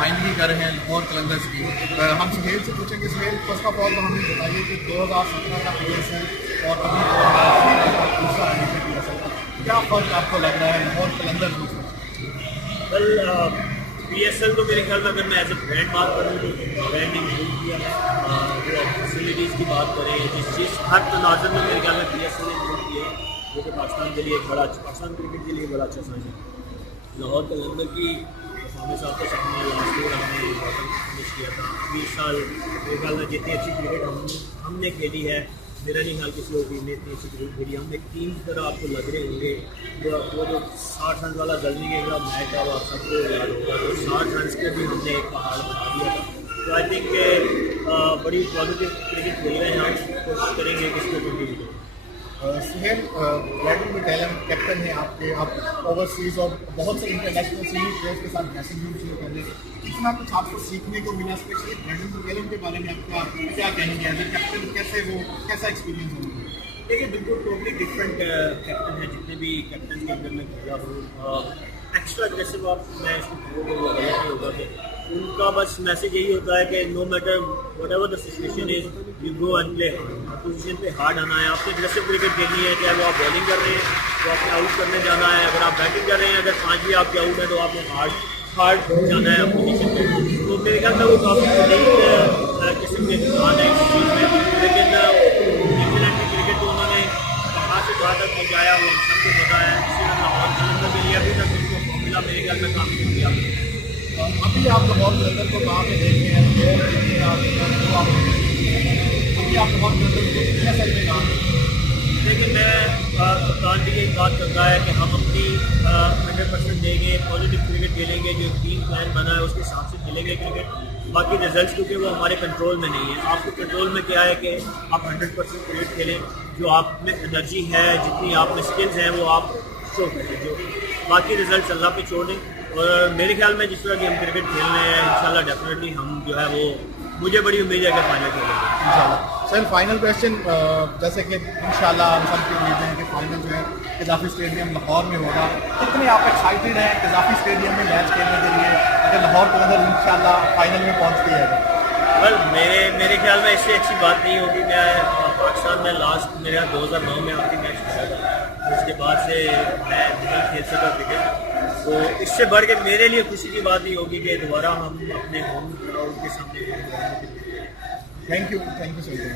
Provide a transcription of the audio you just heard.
नुमाइंदगी कर रहे हैं लाहौर कलंदर्स की। हम सुहेल से पूछेंगे, सुहेल फर्स्ट ऑफ ऑल तो हमें बताइए कि 2017 का PSL और अभी 2018 का दूसरा एडिशन PSL का क्या फ़र्क आपको लग रहा है लाहौर कलंदर्स में? वेल PSL तो मेरे ख्याल में अगर मैं एज ए ब्रांड बात करूँ तो ब्रांडिंग इम्प्रूव किया है। जो फैसिलिटीज़ की बात करें, जिस हर तनाज़र में मेरे ख्याल में PSL ने इम्प्रूव किया है, जो कि पाकिस्तान के लिए एक बड़ा अच्छा, पाकिस्तान क्रिकेट के लिए बड़ा अच्छा साइन है। लाहौर कलंदर की परफॉर्मेंस आपके सामने लास्ट ईयर हमने बॉटम फिनिश किया था। 20 साल मेरे ख्याल में जितनी अच्छी क्रिकेट हमने खेली है, मेरा नहीं ख्याल किसी और टीम ने इतनी अच्छी क्रिकेट खेली। हम एक टीम की तरह आपको लग रहे होंगे। वो जो 60 रन वाला जल्दी का मैच था वो आप सबको याद होगा, तो 60 रन के भी हमने एक पहाड़ बना दिया था। तो आई थिंक बड़ी पॉजिटिव क्रिकेट खेल रहे हैं। हम कोशिश करेंगे कि इसको कंटिन्यू करें। सुहेल, ब्रैडन मिटेलन कैप्टन है आपके, आप ओवरसीज और बहुत से इंटरनेशनल सीनियर प्लेयर्स के साथ ड्रेसिंग रूम शुरू कर रहे, इतना कुछ आपको सीखने को मिला, स्पेशली ब्रैडन मिटेलन के बारे में आप क्या कहेंगे एज ए कैप्टन? कैसे वो कैसा एक्सपीरियंस होगा? देखिए, बिल्कुल टोटली डिफरेंट कैप्टन है। जितने भी कैप्टन के अंदर मैं खेला हूँ, एक्स्ट्रा एग्रेसिव आप मैं इसको कहोगे वो गलत नहीं होगा कि उनका बस मैसेज यही होता है कि no matter whatever the situation is, you go and play position पे हार्ड आना है। आपने एग्रेसिव क्रिकेट खेलनी है, चाहे वो आप बॉलिंग कर रहे हैं तो आपने आउट करने जाना है, अगर आप बैटिंग कर रहे हैं अगर 5 भी आपके आउट है तो आपने हार्ड जाना है पोजीशन पे। तो मेरे ख्याल में वो काफ़ी यूनिक किस्म के इंसान है इस चीज़ में। लेकिन न्यूजीलैंड की क्रिकेट तो उन्होंने कहाँ से कहाँ तक पहुँचाया वो हम सबको पता है। इसी तरह लाहौर कलंदर के लिए अभी तक उनको फॉर्मूला मेरे ख्याल में काफ़ी हो गया। अभी आप लाहौर कलंदर को कहाँ पे देख रहे हैं? अभी आप लाहौर कलंदर को कैसा लगेगा? लेकिन मैं कप्तान भी एक बात करता है कि हम अपनी 100% देंगे, पॉजिटिव क्रिकेट खेलेंगे, जो टीम प्लान बना है उसके हिसाब से खेलेंगे क्रिकेट। बाकी रिजल्ट्स क्योंकि वो हमारे कंट्रोल में नहीं है। आपके कंट्रोल में क्या है कि आप 100% क्रिकेट खेलें, जो आप में एनर्जी है, जितनी आप में स्किल्स हैं वो आप शो करें, जो बाकी रिजल्ट्स अल्लाह पे छोड़ दें। और मेरे ख्याल में जिस तरह की हम क्रिकेट खेल रहे हैं इंशाल्लाह डेफिनेटली हम जो है वो, मुझे बड़ी उम्मीद है कि फाइनल खेलेंगे इंशाल्लाह। सर फाइनल क्वेश्चन, जैसे कि इंशाल्लाह हम सब की उम्मीद है कि फाइनल जो है कज़ाफ़ी स्टेडियम लाहौर में होगा। कितने आप एक्साइटेड हैं कज़ाफ़ी स्टेडियम में मैच खेलने के लिए अगर लाहौर कलंदर इंशाल्लाह फाइनल में पहुँचती है? वेल मेरे ख्याल में इससे अच्छी बात नहीं होगी। मैं पाकिस्तान में लास्ट मेरा 2009 में आखिरी मैच खेला था, उसके बाद से मैं नहीं खेल सका क्रिकेट। तो इससे बढ़ के मेरे लिए खुशी की बात ही होगी कि दोबारा हम अपने होम ग्राउंड के सामने थैंक यू सो मच।